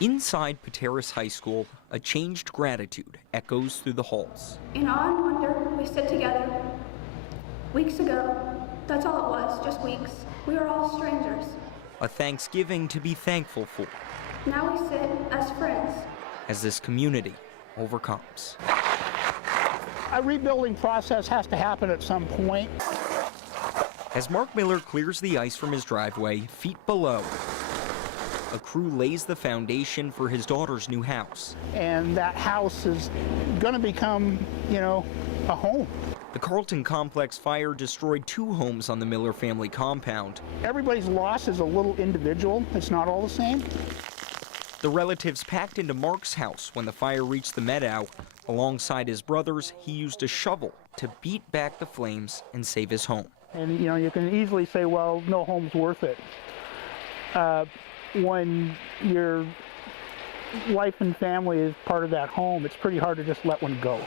Inside Pateros High School, a changed gratitude echoes through the halls. In awe and wonder, we sit together. Weeks ago, that's all it was, just weeks. We were all strangers. A Thanksgiving to be thankful for. Now we sit as friends. As this community overcomes. A rebuilding process has to happen at some point. As Mark Miller clears the ice from his driveway, feet below, a crew lays the foundation for his daughter's new house. And that house is going to become, a home. The Carlton Complex fire destroyed 2 homes on the Miller family compound. Everybody's loss is a little individual. It's not all the same. The relatives packed into Mark's house when the fire reached the meadow. Alongside his brothers, he used a shovel to beat back the flames and save his home. And, you can easily say, well, no home's worth it. When your life and family is part of that home, it's pretty hard to just let one go.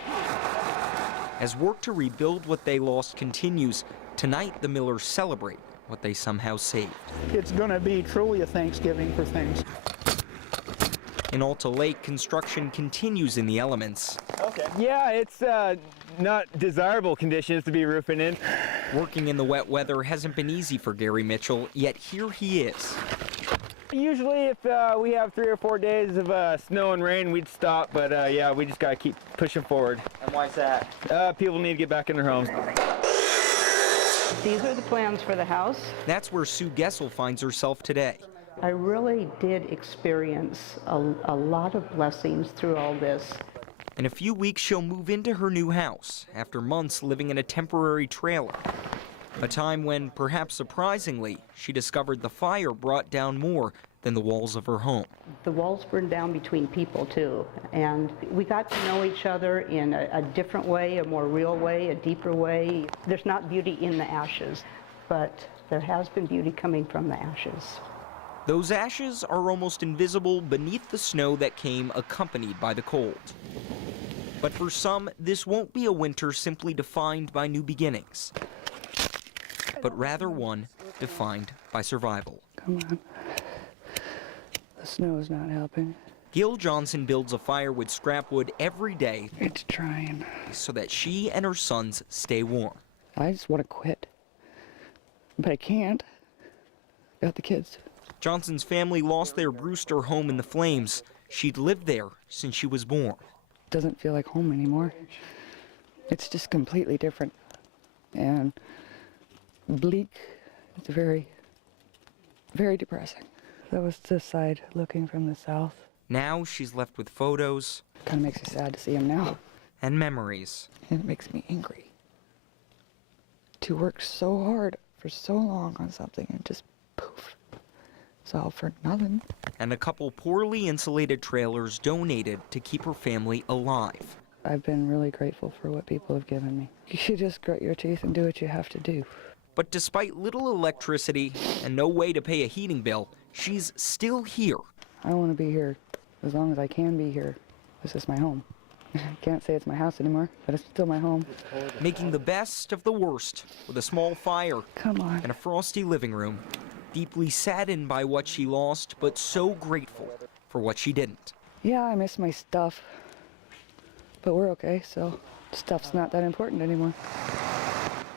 As work to rebuild what they lost continues, tonight the Millers celebrate what they somehow saved. It's going to be truly a Thanksgiving for things. In Alta Lake, construction continues in the elements. Okay. Yeah, it's not desirable conditions to be roofing in. Working in the wet weather hasn't been easy for Gary Mitchell, yet here he is. Usually if we have 3 or 4 days of snow and rain, we'd stop, but yeah, we just gotta keep pushing forward. And why's that? People need to get back in their homes. These are the plans for the house. That's where Sue Gessel finds herself today. I really did experience a lot of blessings through all this. In a few weeks, she'll move into her new house after months living in a temporary trailer. A time when, perhaps surprisingly, she discovered the fire brought down more than the walls of her home. The walls burned down between people, too, and we got to know each other in a different way, a more real way, a deeper way. There's not beauty in the ashes, but there has been beauty coming from the ashes. Those ashes are almost invisible beneath the snow that came accompanied by the cold. But for some, this won't be a winter simply defined by new beginnings, but rather one defined by survival. Come on. The snow is not helping. Gil Johnson builds a fire with scrap wood every day. It's trying. So that she and her sons stay warm. I just want to quit, but I can't. Got the kids. Johnson's family lost their Brewster home in the flames. She'd lived there since she was born. Doesn't feel like home anymore. It's just completely different and bleak. It's very, very depressing. That was this side looking from the south. Now she's left with photos. Kind of makes me sad to see them now. And memories. And it makes me angry to work so hard for so long on something and just poof. It's all for nothing. And a couple poorly insulated trailers donated to keep her family alive. I've been really grateful for what people have given me. You just grit your teeth and do what you have to do. But despite little electricity and no way to pay a heating bill, she's still here. I want to be here as long as I can be here. This is my home. I can't say it's my house anymore, but it's still my home. Making the best of the worst with a small fire. Come on. And a frosty living room. Deeply saddened by what she lost, but so grateful for what she didn't. Yeah, I miss my stuff, but we're okay, so stuff's not that important anymore.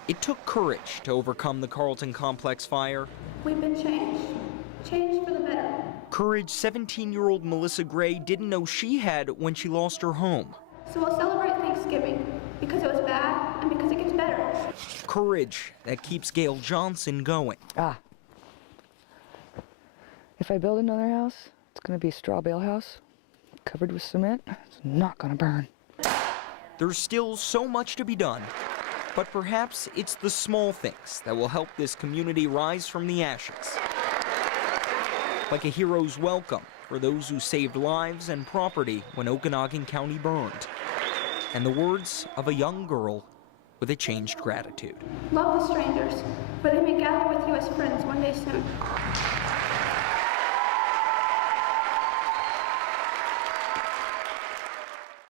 It took courage to overcome the Carlton Complex fire. We've been changed. Changed for the better. Courage 17-year-old Melissa Gray didn't know she had when she lost her home. So we'll celebrate Thanksgiving because it was bad and because it gets better. Courage that keeps Gail Johnson going. If I build another house, it's going to be a straw bale house, covered with cement. It's not going to burn. There's still so much to be done, but perhaps it's the small things that will help this community rise from the ashes. Like a hero's welcome for those who saved lives and property when Okanagan County burned. And the words of a young girl with a changed gratitude. Love the strangers, but they may gather with you as friends one day soon.